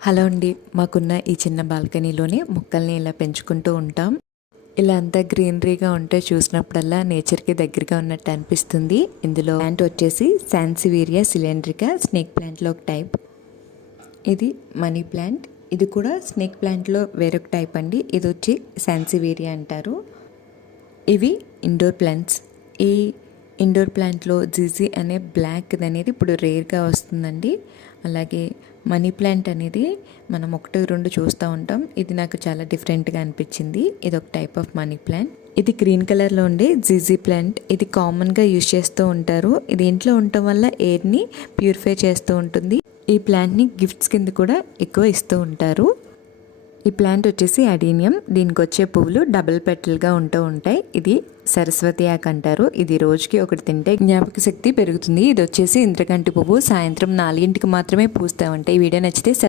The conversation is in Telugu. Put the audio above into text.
హలో అండి, మాకున్న ఈ చిన్న బాల్కనీలోనే మొక్కల్ని ఇలా పెంచుకుంటూ ఉంటాం. ఇలా అంతా గ్రీనరీగా ఉంటే చూసినప్పుడల్లా నేచర్కి దగ్గరగా ఉన్నట్టు అనిపిస్తుంది. ఇందులో ప్లాంట్ వచ్చేసి సాన్సివేరియా సిలిండ్రికా స్నేక్ ప్లాంట్లో ఒక టైప్. ఇది మనీ ప్లాంట్. ఇది కూడా స్నేక్ ప్లాంట్లో వేరొక టైప్ అండి. ఇది వచ్చి సాన్సివేరియా అంటారు. ఇవి ఇండోర్ ప్లాంట్స్. ఈ ఇండోర్ ప్లాంట్లో జిజీ అనే బ్లాక్ అనేది ఇప్పుడు రేర్గా వస్తుందండి. అలాగే మనీ ప్లాంట్ అనేది మనం 1-2 చూస్తూ ఉంటాం. ఇది నాకు చాలా డిఫరెంట్గా అనిపించింది. ఇది ఒక టైప్ ఆఫ్ మనీ ప్లాంట్. ఇది గ్రీన్ కలర్లో ఉండే జిజీ ప్లాంట్. ఇది కామన్గా యూజ్ చేస్తూ ఉంటారు. ఇది ఇంట్లో ఉండటం వల్ల ఎయిర్ని ప్యూరిఫై చేస్తూ ఉంటుంది. ఈ ప్లాంట్ని గిఫ్ట్స్ కింద కూడా ఎక్కువ ఇస్తూ ఉంటారు. ఈ ప్లాంట్ వచ్చేసి అడీనియం. దీనికి వచ్చే పువ్వులు డబుల్ పెటల్గా ఉంటూ ఉంటాయి. ఇది సరస్వతి ఆకు అంటారు. ఇది రోజుకి ఒకటి తింటే జ్ఞాపక శక్తి పెరుగుతుంది. ఇది వచ్చేసి ఇంద్రకంటి పువ్వు. సాయంత్రం 4 గంటలకు మాత్రమే పూస్తూ ఉంటాయి. ఈ వీడియో నచ్చితే